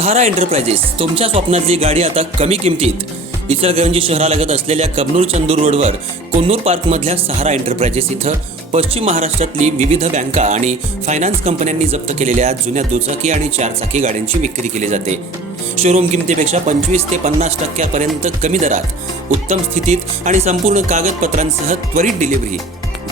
सहारा enterprises तुमच्या स्वप्नातली गाडी आता कमी किमतीत. इचलकरंजी शहरालगत असलेल्या कबनूर चंदूर रोडवर कोन्नूर पार्कमधल्या सहारा एंटरप्राइजेस इथं पश्चिम महाराष्ट्रातली विविध बँका आणि फायनान्स कंपन्यांनी जप्त केलेल्या जुन्या दुचाकी आणि चारचाकी गाड्यांची विक्री केली जाते. शोरूम किमतीपेक्षा 25 ते 50% कमी दरात, उत्तम स्थितीत आणि संपूर्ण कागदपत्रांसह त्वरित डिलिव्हरी.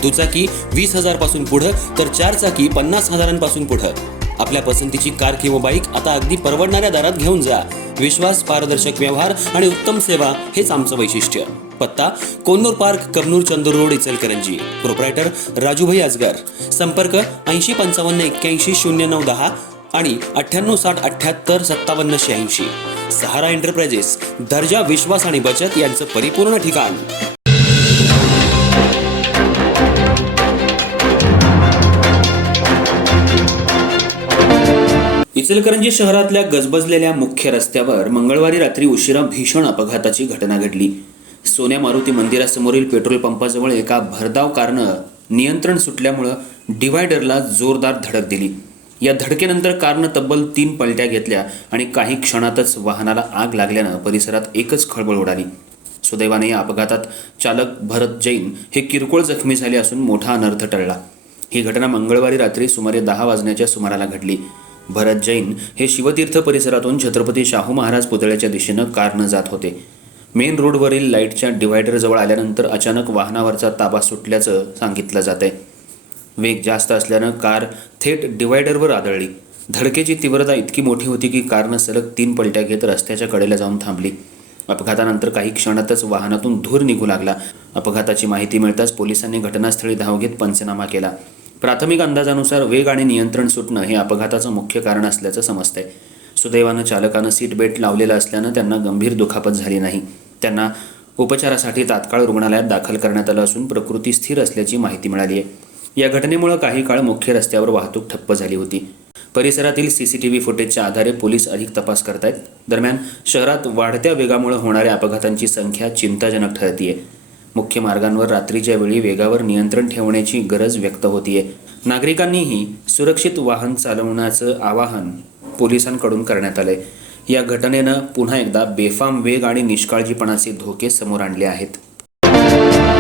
दुचाकी 20,000 पासून पुढे तर चारचाकी 50,000 पुढे. आपल्या पसंतीची कार किंवा बाईक आता अगदी परवडणाऱ्या दरात घेऊन जा. विश्वास, पारदर्शक व्यवहार आणि उत्तम सेवा हेच आमचं वैशिष्ट्य. पत्ता Konnur park, Kabnur Chandur road, Ichalkaranji. Proprietor Rajubhai Ajgar. संपर्क 8055810910 आणि 9860785786. सहारा एंटरप्राइजेस, दर्जा, विश्वास आणि बचत यांचं परिपूर्ण ठिकाण. इचलकरंजी शहरातल्या गजबजलेल्या मुख्य रस्त्यावर मंगळवारी रात्री उशिरा भीषण अपघाताची घटना घडली. सोन्या मारुती मंदिरासमोरील पेट्रोल पंपाजवळ एका भरधाव कारनं नियंत्रण सुटल्यामुळं डिव्हायडरला जोरदार धडक दिली. या धडकेनंतर कारनं तब्बल 3 पलट्या घेतल्या आणि काही क्षणातच वाहनाला आग लागल्यानं परिसरात एकच खळबळ उडाली. सुदैवाने या अपघातात चालक भरत जैन हे किरकोळ जखमी झाले असून मोठा अनर्थ टळला. ही घटना मंगळवारी रात्री सुमारे 10 वाजण्याच्या सुमाराला घडली. भरत जैन हे शिवतीर्थ परिसरातून छत्रपती शाहू महाराज पुतळ्याच्या दिशेनं कारनं जात होते. मेन रोडवरील लाईटच्या डिव्हायडरजवळ आल्यानंतर अचानक वाहनावरचा ताबा सुटल्याचं सांगितलं जातंय. वेग जास्त असल्यानं कार थेट डिव्हायडरवर आदळली. धडकेची तीव्रता इतकी मोठी होती की कारनं सलग 3 पलट्या घेत रस्त्याच्या कडेला जाऊन थांबली. अपघातानंतर काही क्षणातच वाहनातून धूर निघू लागला. अपघाताची माहिती मिळताच पोलिसांनी घटनास्थळी धाव घेत पंचनामा केला. प्राथमिक अंदाजानुसार वेग आणि नियंत्रण सुटणं हे अपघाताचं मुख्य कारण असल्याचं समजतंय. सुदैवानं चालकानं सीट बेल्ट लावलेला असल्यानं त्यांना गंभीर दुखापत झाली नाही. त्यांना उपचारासाठी तात्काळ रुग्णालयात दाखल करण्यात आलं असून प्रकृती स्थिर असल्याची माहिती मिळाली आहे. या घटनेमुळे काही काळ मुख्य रस्त्यावर वाहतूक ठप्प झाली होती. परिसरातील CCTV फुटेजच्या आधारे पोलीस अधिक तपास करतायत. दरम्यान शहरात वाढत्या वेगामुळे होणाऱ्या अपघातांची संख्या चिंताजनक ठरतीये. मुख्य मार्गांवर रात्रीच्या वेळी वेगावर नियंत्रण ठेवण्याची गरज व्यक्त होतीये. नागरिकांनीही सुरक्षित वाहन चालवण्याचं आवाहन पोलिसांकडून करण्यात आलंय. या घटनेनं पुन्हा एकदा बेफाम वेग आणि निष्काळजीपणाचे धोके समोर आणले आहेत.